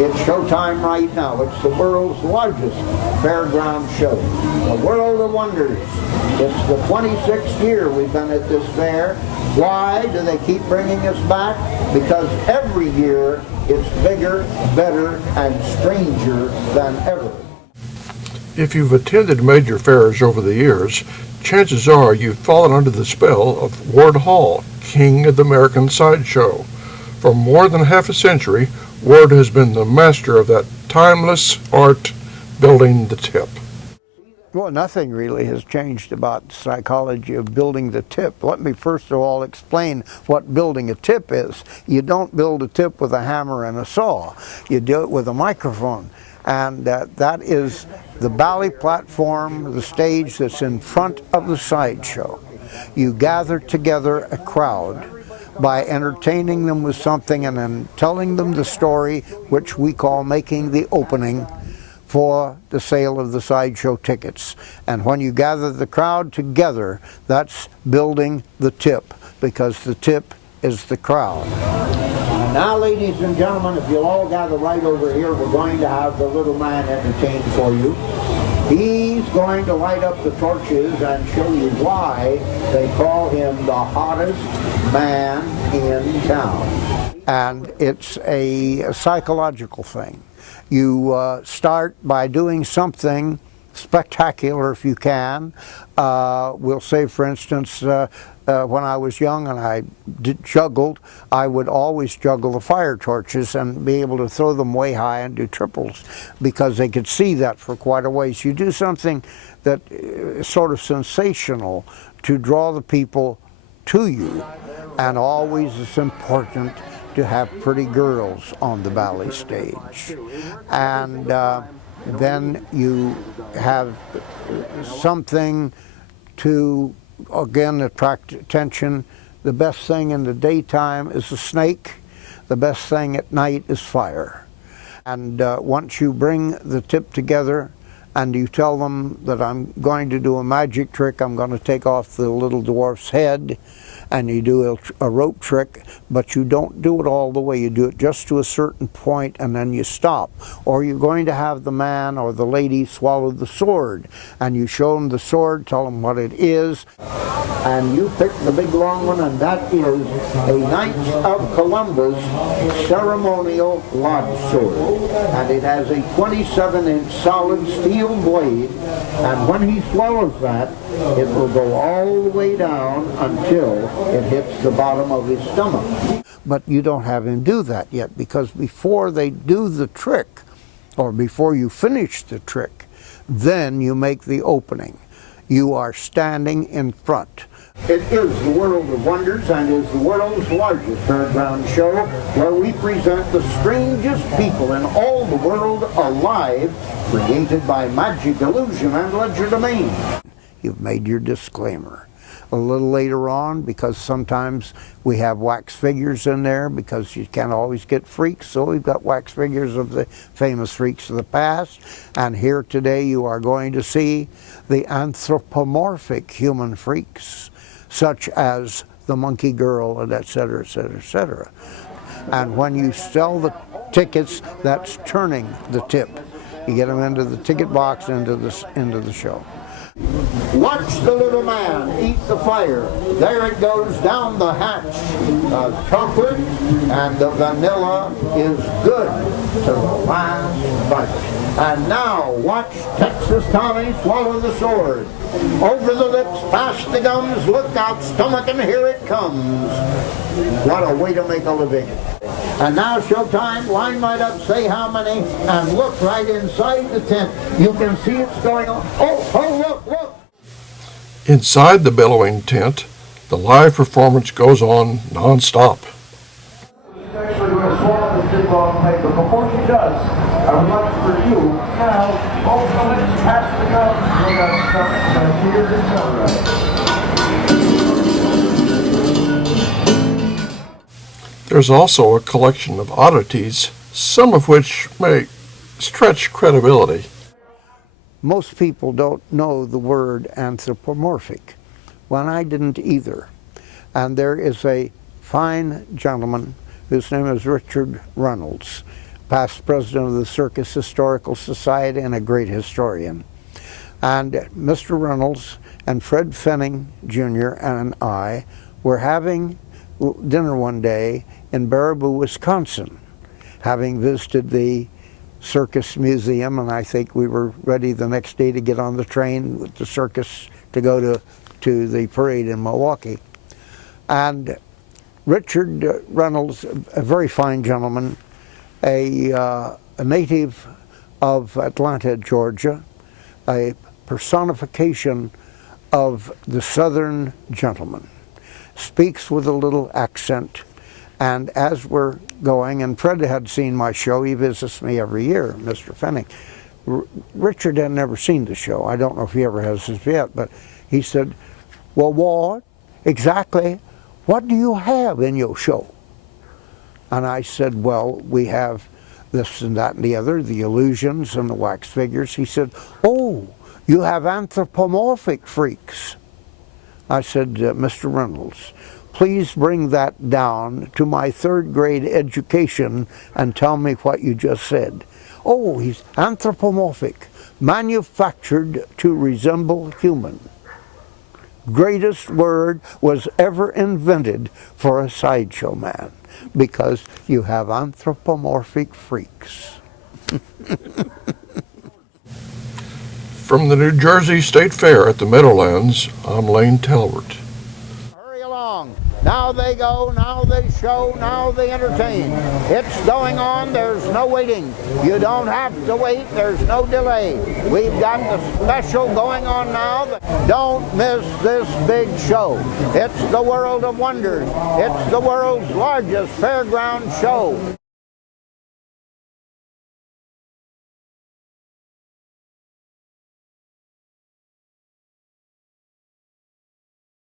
It's showtime right now. It's the world's largest fairground show. The World of Wonders. It's the 26th year we've been at this fair. Why do they keep bringing us back? Because every year it's bigger, better, and stranger than ever. If you've attended major fairs over the years, chances are you've fallen under the spell of Ward Hall, king of the American sideshow. For more than half a century, Ward has been the master of that timeless art, building the tip. Well, nothing really has changed about the psychology of building the tip. Let me first of all explain what building a tip is. You don't build a tip with a hammer and a saw. You do it with a microphone. And that is the ballet platform, the stage that's in front of the sideshow. You gather together a crowd by entertaining them with something and then telling them the story, which we call making the opening for the sale of the sideshow tickets. And when you gather the crowd together, that's building the tip, because the tip is the crowd. And now, ladies and gentlemen, if you'll all gather right over here, we're going to have the little man entertained for you. He's going to light up the torches and show you why they call him the hottest man in town. And it's a psychological thing. You start by doing something spectacular if you can. We'll say, for instance, when I was young and I juggled, I would always juggle the fire torches and be able to throw them way high and do triples because they could see that for quite a ways. You do something that is sort of sensational to draw the people to you, and always it's important to have pretty girls on the ballet stage. And then you have something to, again, attract attention. The best thing in the daytime is a snake. The best thing at night is fire. And once you bring the tip together and you tell them that I'm going to do a magic trick, I'm going to take off the little dwarf's head, and you do a rope trick, but you don't do it all the way. You do it just to a certain point and then you stop. Or you're going to have the man or the lady swallow the sword, and you show them the sword, tell them what it is, and you pick the big long one, and that is a Knights of Columbus ceremonial lodge sword. And it has a 27-inch solid steel blade, and when he swallows that, it will go all the way down until it hits the bottom of his stomach. But you don't have him do that yet, because before they do the trick, or before you finish the trick, then you make the opening. You are standing in front. It is the World of Wonders and is the world's largest fairground show, where we present the strangest people in all the world alive, created by magic, illusion, and legerdemain. You've made your disclaimer. A little later on, because sometimes we have wax figures in there because you can't always get freaks, so we've got wax figures of the famous freaks of the past. And here today you are going to see the anthropomorphic human freaks, such as the monkey girl, and et cetera, et cetera, et cetera. And when you sell the tickets, that's turning the tip. You get them into the ticket box, into the show. Watch the little man eat the fire. There it goes down the hatch. Chocolate and the vanilla is good to the last bite. And now watch Texas Tommy swallow the sword. Over the lips, past the gums, look out, stomach, and here it comes. What a way to make a living. And now showtime, line right up, say how many, and look right inside the tent. You can see it's going on. Oh, look. Inside the billowing tent, the live performance goes on non-stop. She's actually going to swallow this big long thing, but before she does, I would like for you now, both the lips past the gums, look out, stomach, and here it comes. There's also a collection of oddities, some of which may stretch credibility. Most people don't know the word anthropomorphic. Well, I didn't either. And there is a fine gentleman whose name is Richard Reynolds. past president of the Circus Historical Society and a great historian. And Mr. Reynolds and Fred Fenning Jr. and I were having dinner one day in Baraboo, Wisconsin, having visited the Circus Museum, and I think we were ready the next day to get on the train with the circus to go to the parade in Milwaukee. And Richard Reynolds, a very fine gentleman, a native of Atlanta, Georgia, a personification of the Southern gentleman, speaks with a little accent. And as we're going, and Fred had seen my show, he visits me every year, Mr. Fenning. Richard had never seen the show. I don't know if he ever has yet, but he said, well, Ward, exactly what do you have in your show? And I said, well, we have this and that and the other, the illusions and the wax figures. He said, oh, you have anthropomorphic freaks. I said, Mr. Reynolds, please bring that down to my third grade education and tell me what you just said. Oh, he's anthropomorphic, manufactured to resemble human. Greatest word was ever invented for a sideshow man, because you have anthropomorphic freaks. From the New Jersey State Fair at the Meadowlands, I'm Lane Talburt. Hurry along. Now they go, now they show, now they entertain. It's going on, there's no waiting. You don't have to wait, there's no delay. We've got the special going on now. Don't miss this big show. It's the World of Wonders. It's the world's largest fairground show.